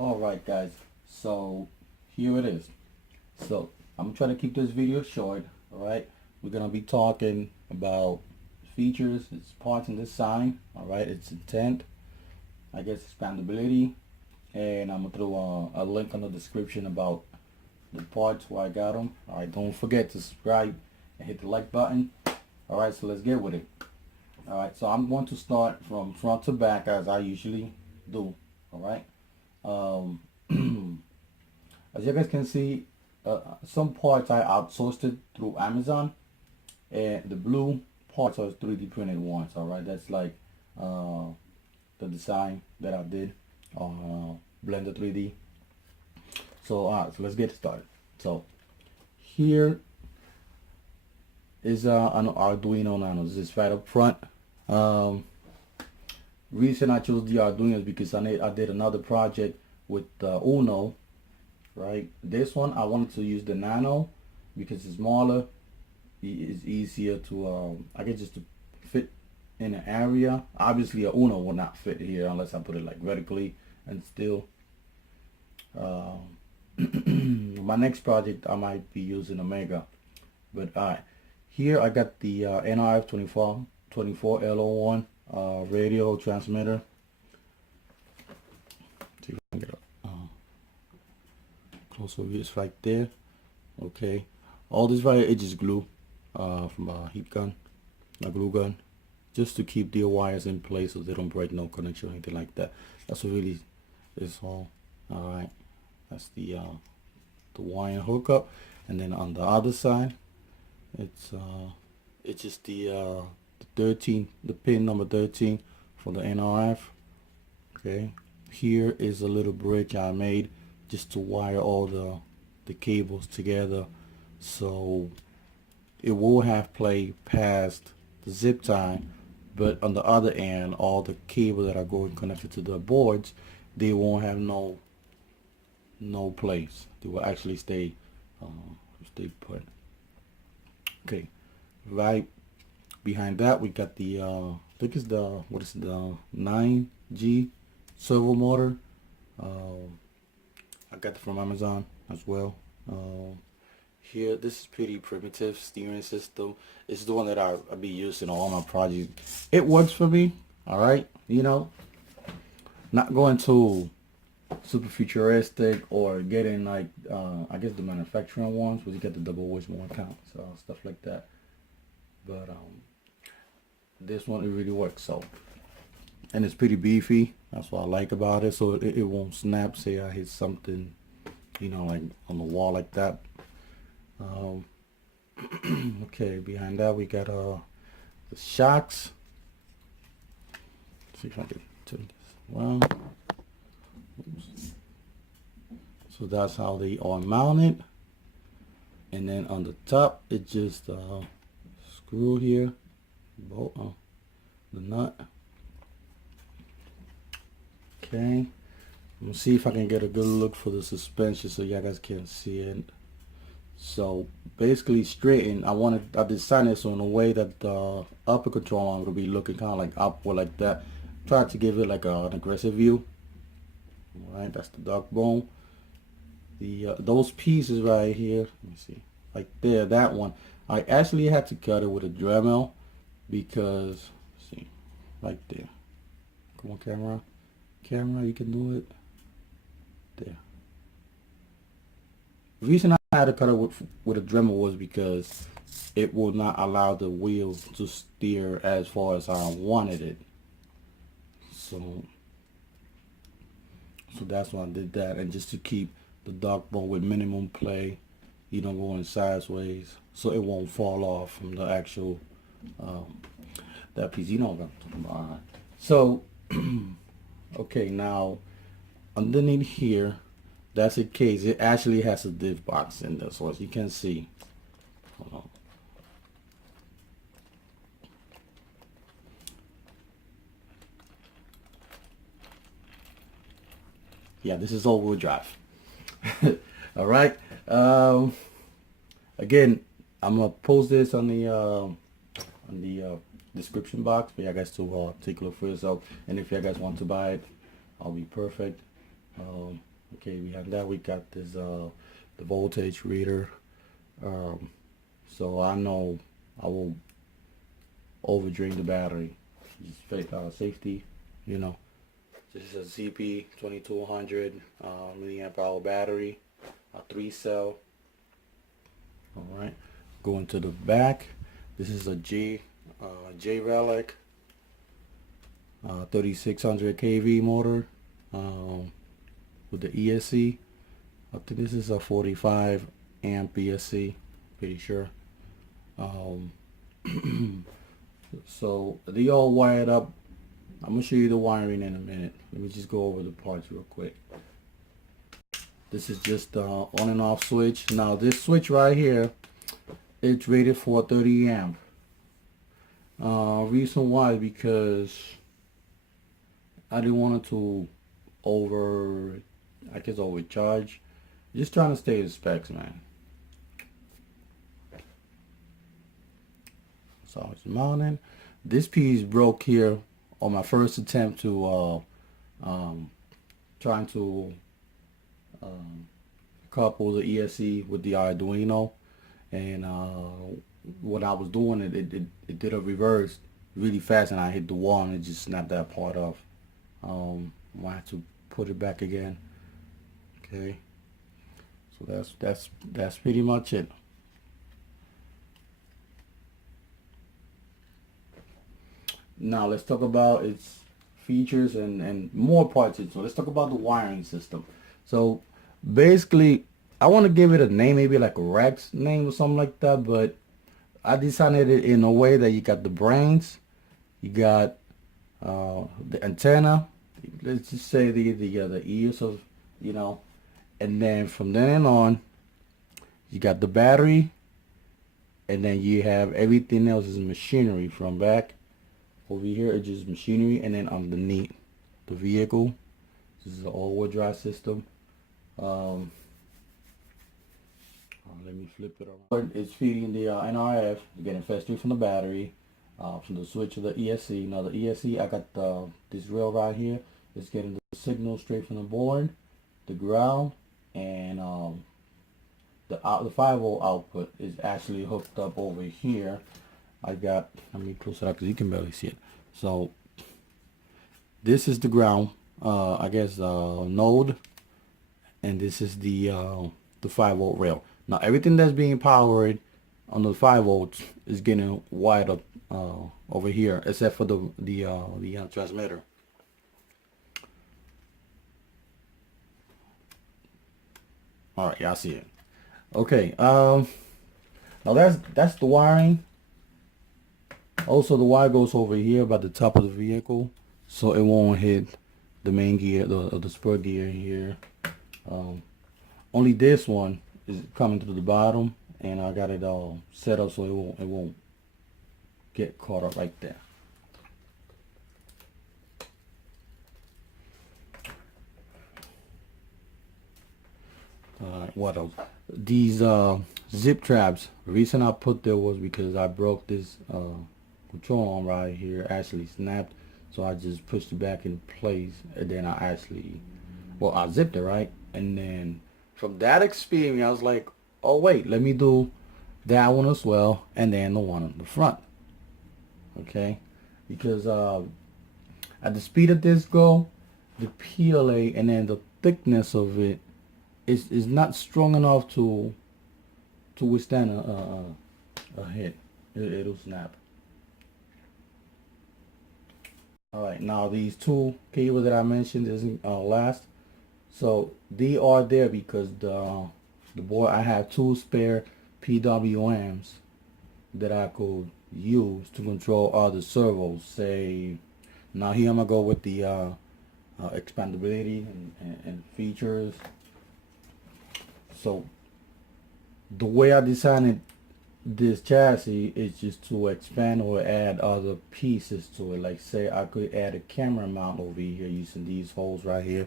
Alright guys, so here it is. So I'm trying to keep this video short. Alright, we're gonna be talking about features, its parts and design, alright, its intent, I guess expandability, and I'm gonna throw a link on the description about the parts where I got them. Alright, don't forget to subscribe and hit the like button. Alright, so let's get with it. Alright, so I'm going to start from front to back as I usually do. Alright. As you guys can see, some parts I outsourced it through Amazon, and the blue parts are 3D printed ones. All right, that's like the design that I did on Blender 3D. So so let's get started. So here is an Arduino Nano. This is right up front. Reason I chose the Arduino is because I did another project with Uno, right? This one I wanted to use the Nano because it's smaller, it's easier to I guess just to fit in an area. Obviously a Uno will not fit here unless I put it like vertically and still. My next project I might be using Omega, but here I got the NRF 24L01 radio transmitter. See if I can get a closer view. It's right there. Okay, all this right here is just glue from a heat gun, a glue gun, just to keep the wires in place so they don't break, no connection or anything like that. That's what really is all. All right, that's the wire hookup, and then on the other side, it's just the 13, the pin number 13 for the NRF. Okay, here is a little bridge I made just to wire all the cables together, so it will have play past the zip tie, but on the other end, all the cable that are going connected to the boards, they won't have no place. They will actually stay put. Okay, right behind that we got the I think it's the 9G servo motor. I got it from Amazon as well. Here, this is pretty primitive steering system. It's the one that I be using on all my projects. It works for me. All right, you know, not going to super futuristic or getting like I guess the manufacturing ones where you get the double wishbone count, so stuff like that. But this one, it really works. So, and it's pretty beefy. That's what I like about it. So it won't snap. Say I hit something, you know, like on the wall like that. Okay, behind that we got the shocks. Let's see if I can turn this around. Oops. So that's how they are mounted. And then on the top, it just screw here, bolt the nut. Okay, let's see if I can get a good look for the suspension so you guys can see it. So basically straighten, I designed it so in a way that the upper control arm will be looking kind of like upward like that. Try to give it like an aggressive view. All right, that's the dog bone. The those pieces right here, let me see, like there, that one, I actually had to cut it with a Dremel because, see, right there. Come on, camera, you can do it. There. The reason I had to cut it with a Dremel was because it will not allow the wheel to steer as far as I wanted it. So that's why I did that, and just to keep the dog bone with minimum play, you know, going sideways, so it won't fall off from the actual that piece. You know what I'm talking about. So okay, now underneath here, that's a case. It actually has a diff box in there, so as you can see, hold on. Yeah, this is all-wheel drive. All right. Again, I'm gonna post this on the description box for you guys to take a look for yourself. And if you guys want to buy it, I'll be perfect. Okay, behind that we got this the voltage reader. So I know I will overdrain the battery. Just safety, you know. This is a zippy 2200 milliamp hour battery, a 3 cell. All right, going to the back. This is a jrelec 3600 kV motor with the ESC. I think this is a 45 amp ESC, pretty sure. So they all wired up. I'm gonna show you the wiring in a minute. Let me just go over the parts real quick. This is just on and off switch. Now this switch right here, it's rated for 30 amp. Reason why, because I didn't want it to overcharge. Just trying to stay with specs, man. So it's mounting. This piece broke here on my first attempt to trying to couple the ESC with the Arduino, and what I was doing, it did a reverse really fast, and I hit the wall and it just snapped that part off. I had to put it back again. Okay, so that's pretty much it. Now let's talk about its features and more parts. So let's talk about the wiring system. So basically, I want to give it a name, maybe like a Rex name or something like that, but I designed it in a way that you got the brains, you got the antenna, let's just say the ears of, you know, and then from then on, you got the battery, and then you have everything else is machinery from back. Over here, it's just machinery, and then underneath the vehicle, this is an all-wheel drive system. Let me flip it around. It's feeding the NRF, getting fed straight from the battery, from the switch of the ESC. Now the ESC, I got this rail right here. It's getting the signal straight from the board, the ground, and the 5-volt output is actually hooked up over here. Let me close it up because you can barely see it. So this is the ground, I guess, node, and this is the 5-volt rail. Now everything that's being powered on the 5 volts is getting wired up over here, except for the transmitter. All right, y'all see it. Okay. Now that's the wiring. Also, the wire goes over here by the top of the vehicle, so it won't hit the main gear, the spur gear here. Only this one is coming to the bottom, and I got it all set up so it won't get caught up right there. What else? These zip traps. The reason I put there was because I broke this control arm right here, actually snapped, so I just pushed it back in place, and then I zipped it, right? And then from that experience, I was like, oh wait, let me do that one as well, and then the one on the front. Okay, because at the speed of this go, the PLA and then the thickness of it is not strong enough to withstand a hit. It'll snap. All right, now these two cables that I mentioned doesn't last, so they are there because the board, I have 2 spare PWMs that I could use to control other servos. Say, now here I'm gonna go with the expandability and features. So the way I designed this chassis is just to expand or add other pieces to it. Like, say I could add a camera mount over here using these holes right here.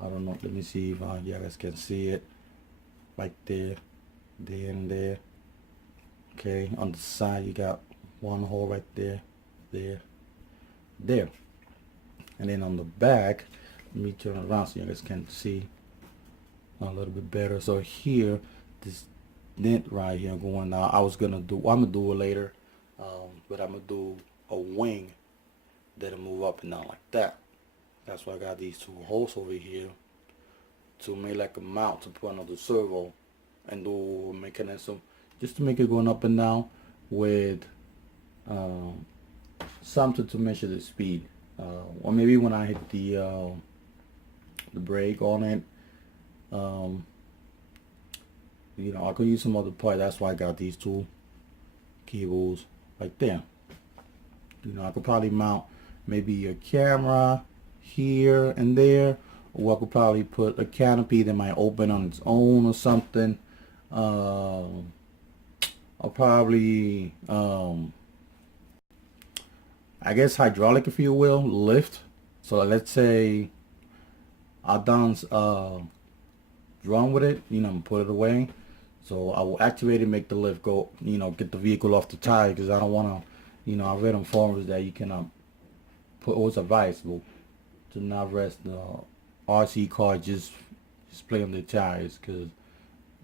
I don't know, let me see if you guys can see it. Like there and there. Okay, on the side you got one hole right there, there. And then on the back, let me turn around so you guys can see. a little bit better. So here, this dent right here going now, I'm gonna do it later, but I'm gonna do a wing that'll move up and down like that. That's why I got these two holes over here to make like a mount to put another servo and do a mechanism just to make it going up and down with something to measure the speed, or maybe when I hit the brake on it, you know, I could use some other part. That's why I got these two cables right there. You know, I could probably mount maybe a camera here and there, or I could probably put a canopy that might open on its own or something. I'll probably I guess hydraulic, if you will, lift. So let's say I done run with it, you know, put it away. So I will activate it, make the lift go, you know, get the vehicle off the tire, because I don't want to, you know, I read on forums that you cannot put, or it's advisable to not rest the RC car just play on the tires, because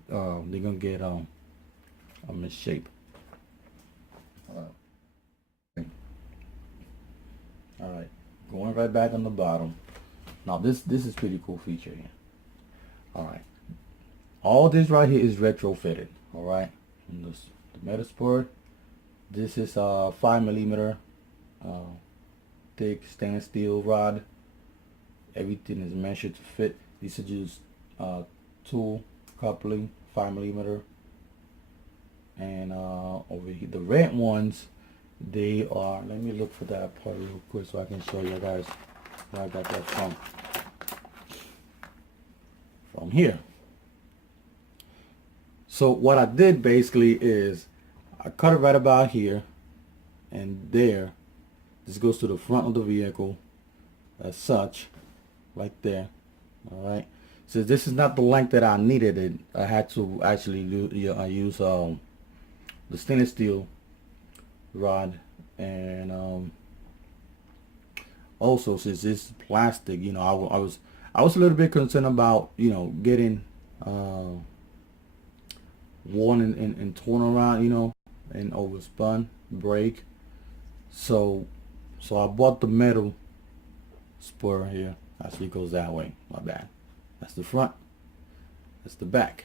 they're gonna get a misshape. All right, going right back on the bottom. Now this is pretty cool feature here. All right, all this right here is retrofitted. All right, and this, the Metasport. This is a 5mm thick stainless steel rod. Everything is measured to fit. These are just tool coupling, 5mm. And over here, the red ones, they are, let me look for that part real quick so I can show you guys where I got that from here. So what I did basically is I cut it right about here and there. This goes to the front of the vehicle as such, right there. All right, so this is not the length that I needed it. I had to actually use the stainless steel rod, and also since this is plastic, you know, I was a little bit concerned about, you know, getting worn and torn around, you know, and overspun, break. So I bought the metal spur here. Actually goes that way, my bad. That's the front, that's the back,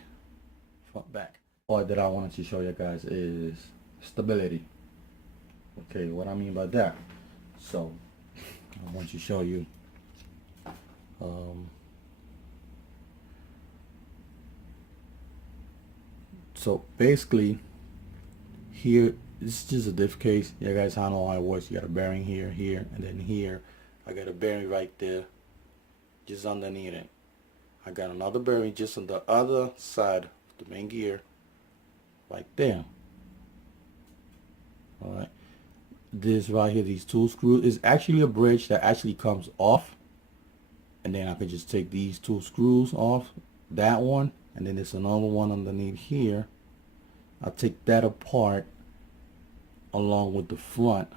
front back. Part that I wanted to show you guys is stability. Okay, what I mean by that, so I want to show you so basically here, this is just a diff case. You guys, I know how it works. You got a bearing here, here, and then here I got a bearing right there just underneath it. I got another bearing just on the other side of the main gear right there. All right, this right here, these two screws, is actually a bridge that actually comes off, and then I can just take these two screws off, that one, and then there's another one underneath here. I'll take that apart along with the front,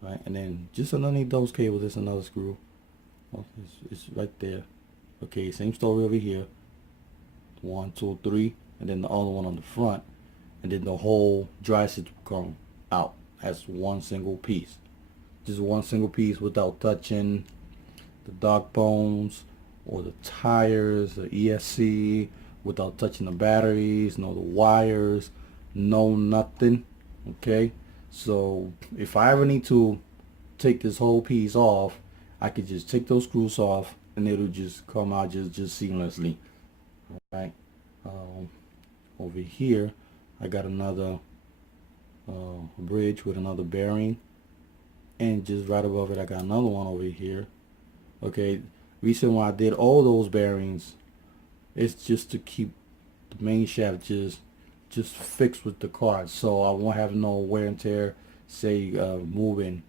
right, and then just underneath those cables there's another screw. Oh, it's right there. Okay, same story over here. 1, 2, 3, and then the other one on the front, and then the whole dry stitch will come out as one single piece. Just one single piece without touching the dog bones or the tires, the ESC, without touching the batteries, no the wires, no nothing. Okay, so if I ever need to take this whole piece off, I could just take those screws off and it'll just come out just seamlessly. All right, over here I got another bridge with another bearing, and just right above it I got another one over here. Okay, reason why I did all those bearings is just to keep the main shaft just fixed with the car, so I won't have no wear and tear, say moving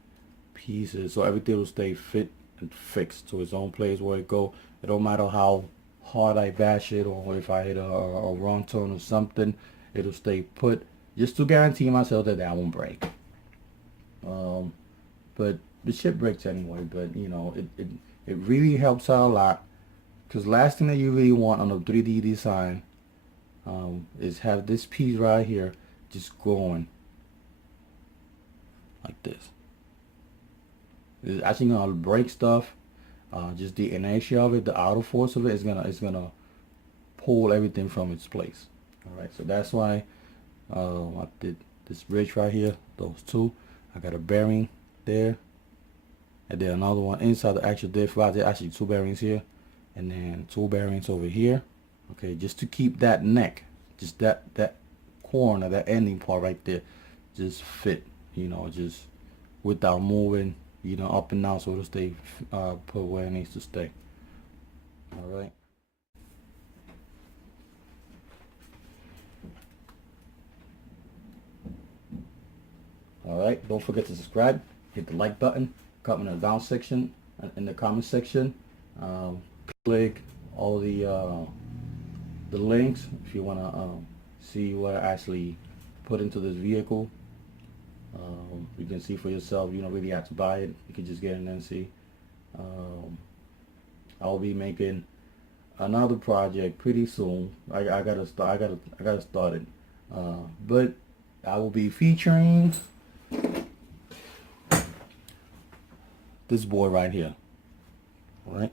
pieces, so everything will stay fit and fixed to its own place where it go. It don't matter how hard I bash it, or if I hit a wrong turn or something, it'll stay put, just to guarantee myself that that won't break. But the shit breaks anyway, but you know, it really helps out a lot because last thing that you really want on a 3D design is have this piece right here just going like this. It's actually gonna break stuff. Just the inertia of it, the outer force of it is gonna pull everything from its place. All right, so that's why I did this bridge right here. Those two, I got a bearing there, and then another one inside the actual diff rod. There are actually two bearings here, and then two bearings over here. Okay, just to keep that neck, just that corner, that ending part right there, just fit. You know, just without moving. You know, up and down, so it'll stay put where it needs to stay. All right. All right. Don't forget to subscribe. Hit the like button. Comment in the down section, in the comment section. Click all the links if you wanna see what I actually put into this vehicle. You can see for yourself. You don't really have to buy it. You can just get in and see. I'll be making another project pretty soon. I gotta start it. But I will be featuring this boy right here. All right.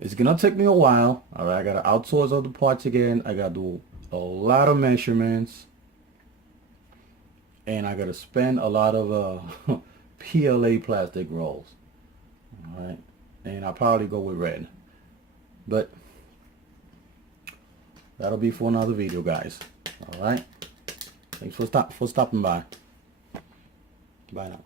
It's gonna take me a while. All right. I gotta outsource all the parts again. I gotta do a lot of measurements. And I gotta spend a lot of PLA plastic rolls. All right, and I'll probably go with red, but that'll be for another video, guys. All right, thanks for stopping by. Bye now.